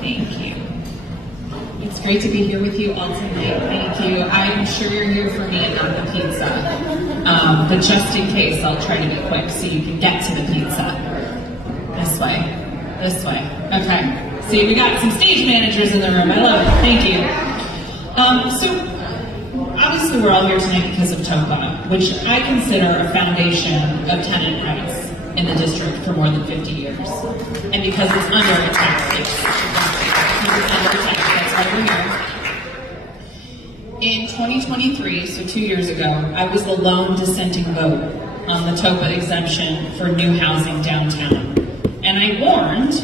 Thank you. It's great to be here with you all tonight. Thank you. I'm sure you're here for me and not the pizza. But just in case, I'll try to be quick so you can get to the pizza. This way. This way. Okay. See, we got some stage managers in the room. I love it. Thank you. So, obviously we're all here tonight because of TOPA, which I consider a foundation of tenant rights in the district for more than 50 years. And because it's under attack. It's under attack. That's why we're here. In 2023, so 2 years ago, I was the lone dissenting vote on the TOPA exemption for new housing downtown. And I warned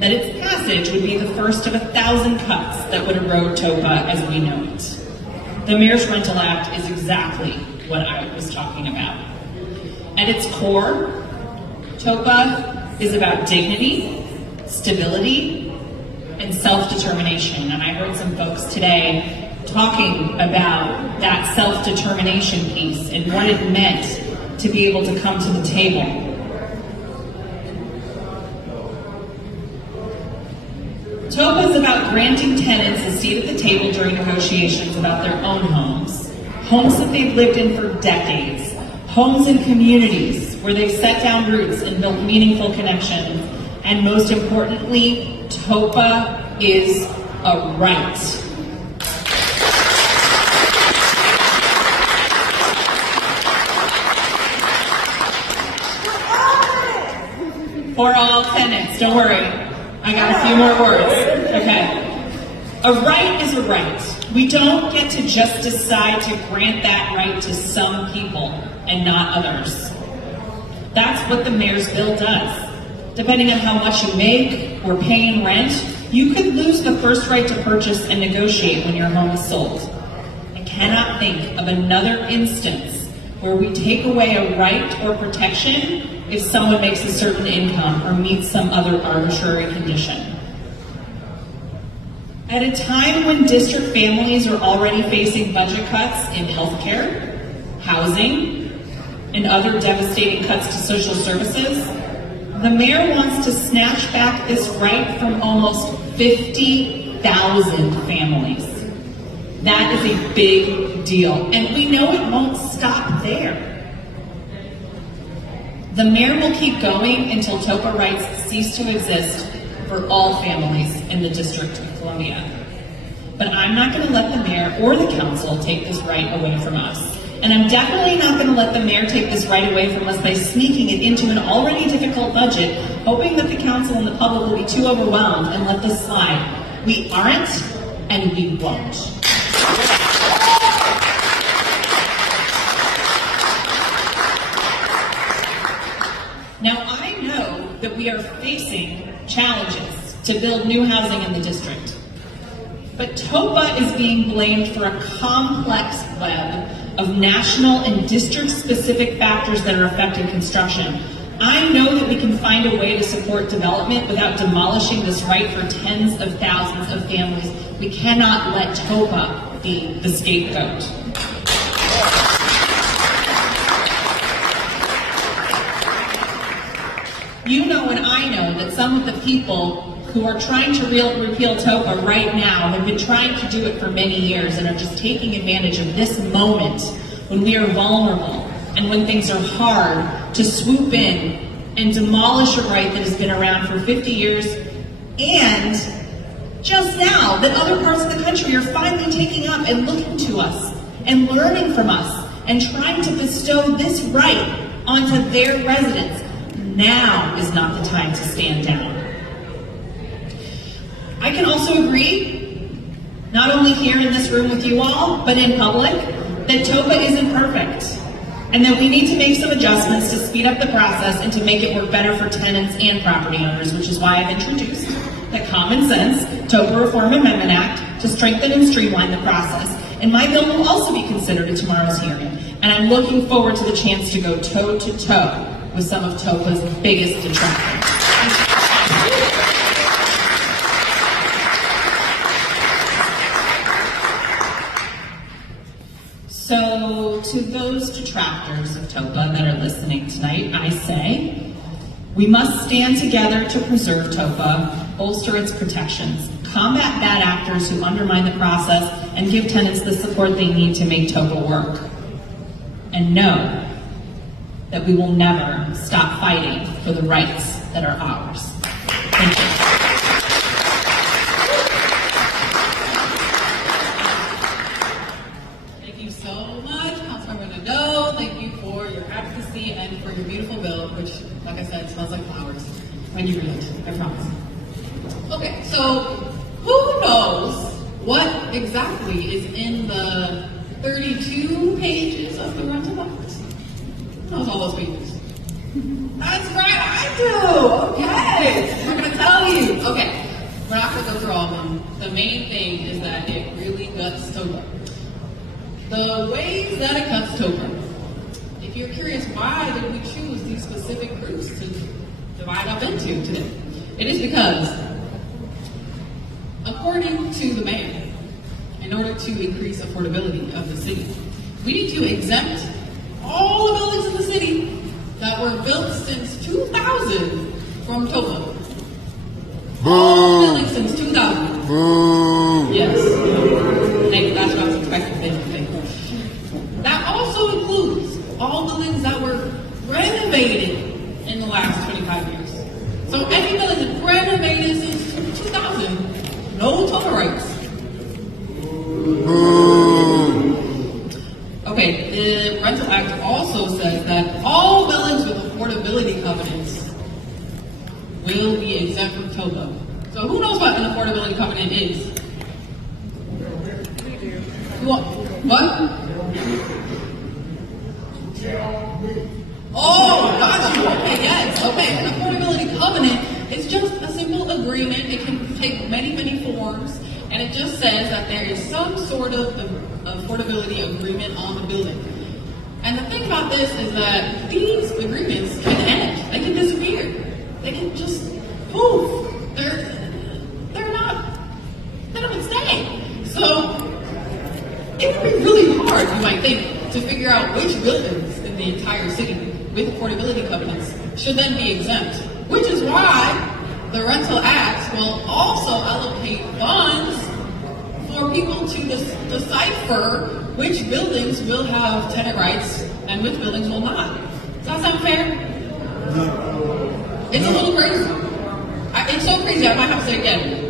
that its passage would be the first of 1,000 cuts that would erode TOPA as we know it. The Mayor's Rental Act is exactly what I was talking about. At its core, TOPA is about dignity, stability, and self-determination. And I heard some folks today talking about that self-determination piece and what it meant to be able to come to the table. TOPA is about granting tenants a seat at the table during negotiations about their own homes, homes that they've lived in for decades, homes in communities where they've set down roots and built meaningful connections, and most importantly, TOPA is a right. For all tenants, don't worry. I got a few more words. Okay. A right is a right. We don't get to just decide to grant that right to some people and not others. That's what the mayor's bill does. Depending on how much you make or paying rent, you could lose the first right to purchase and negotiate when your home is sold. I cannot think of another instance where we take away a right or protection if someone makes a certain income or meets some other arbitrary condition. At a time when district families are already facing budget cuts in healthcare, housing, and other devastating cuts to social services, the mayor wants to snatch back this right from almost 50,000 families. That is a big deal, and we know it won't stop there. The mayor will keep going until TOPA rights cease to exist for all families in the District of Columbia. But I'm not going to let the mayor or the council take this right away from us. And I'm definitely not going to let the mayor take this right away from us by sneaking it into an already difficult budget, hoping that the council and the public will be too overwhelmed and let this slide. We aren't, and we won't. Now, I know that we are facing challenges to build new housing in the district, but TOPA is being blamed for a complex web of national and district-specific factors that are affecting construction. I know that we can find a way to support development without demolishing this right for tens of thousands of families. We cannot let TOPA be the scapegoat. You know and I know that some of the people who are trying to repeal TOPA right now have been trying to do it for many years and are just taking advantage of this moment when we are vulnerable and when things are hard to swoop in and demolish a right that has been around for 50 years, and just now that other parts of the country are finally taking up and looking to us and learning from us and trying to bestow this right onto their residents. Now is not the time to stand down. I can also agree, not only here in this room with you all, but in public, that TOPA isn't perfect, and that we need to make some adjustments to speed up the process and to make it work better for tenants and property owners, which is why I've introduced the Common Sense TOPA Reform Amendment Act to strengthen and streamline the process. And my bill will also be considered at tomorrow's hearing, and I'm looking forward to the chance to go toe-to-toe with some of TOPA's biggest detractors. So to those detractors of TOPA that are listening tonight, I say, we must stand together to preserve TOPA bolster its protections, combat bad actors who undermine the process, and give tenants the support they need to make TOPA work. And know that we will never stop fighting for the rights that are ours. Thank you. Thank you so much, Councilmember Nadeau. Thank you for your advocacy and for your beautiful bill, which, like I said, smells like flowers when you read it, I promise. Okay, so who knows what exactly is in the 32 pages of the rental act? Who knows all those pages? That's right, I do! Okay, we're gonna tell you. Okay, we're not gonna go through all of them. The main thing is that it really guts TOPA. The ways that it cuts TOPA. If you're curious, why did we choose these specific groups to divide up into today? It is because, according to the mayor, in order to increase affordability of the city, we need to exempt all the buildings in the city that were built since 2000 from TOPA. All buildings since 2000. Yes. That's what I was expecting. Thank you. That also includes all buildings that were renovated in the last 25 years. So any building renovated since 2000, no TOPA rights. Okay, the Rental Act also says that all buildings with affordability covenants will be exempt from TOPA. So who knows what an affordability covenant is? We do. What? Oh, got you. Okay, yes. Okay, an affordability covenant is just a simple agreement. It can take many, many forms. And it just says that there is some sort of affordability agreement on the building. And the thing about this is that these agreements can end. They can disappear. They can just poof. They're not staying. So it would be really hard, you might think, to figure out which buildings in the entire city with affordability covenants should then be exempt. Which is why the Rental Act will also allocate funds for people to decipher which buildings will have tenant rights and which buildings will not. Does that sound fair? No. It's a little crazy. It's so crazy, I might have to say it again.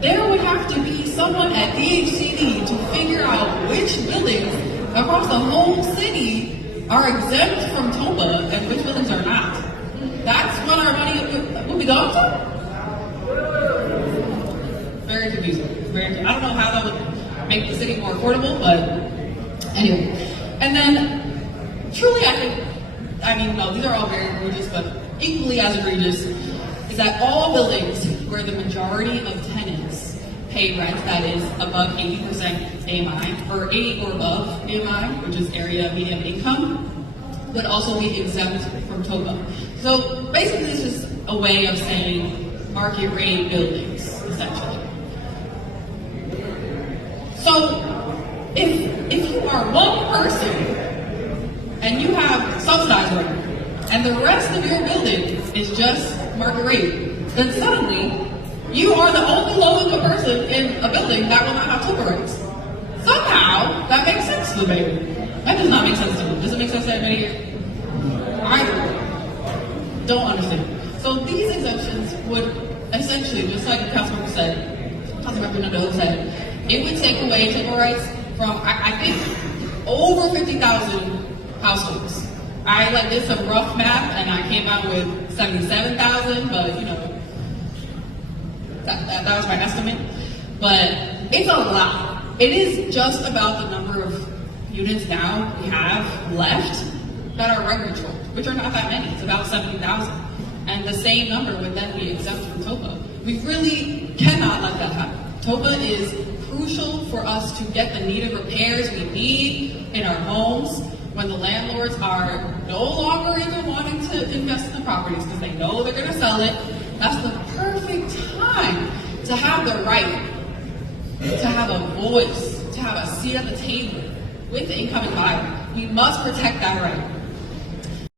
There would have to be someone at DHCD to figure out which buildings across the whole city are exempt from TOPA and which buildings are not. That's what our money will be going to? Very confusing. I don't know how that would make the city more affordable, but anyway. And then, truly no, these are all very egregious, but equally as egregious is that all buildings where the majority of tenants pay rent that is above 80% AMI, or 80 or above AMI, which is area median income, would also be exempt from TOPA. So basically this is a way of saying market rate buildings, essentially. So if you are one person and you have subsidized rent and the rest of your building is just market rate, then suddenly you are the only low-income person in a building that will not have TOPA rates. Somehow that makes sense to me. That does not make sense to me. Does it make sense to anybody here? I don't understand. So these exemptions would essentially, just like Councilmember Nadeau said, it would take away TOPA rights from, I think, over 50,000 households. I did some rough math and I came out with 77,000, but that was my estimate. But it's a lot. It is just about the number of units now we have left that are rent controlled, which are not that many. It's about 70,000. And the same number would then be exempt from TOPA. We really cannot let that happen. TOPA is crucial for us to get the needed repairs we need in our homes when the landlords are no longer even wanting to invest in the properties because they know they're going to sell it. That's the perfect time to have the right, to have a voice, to have a seat at the table with the incoming buyer. We must protect that right.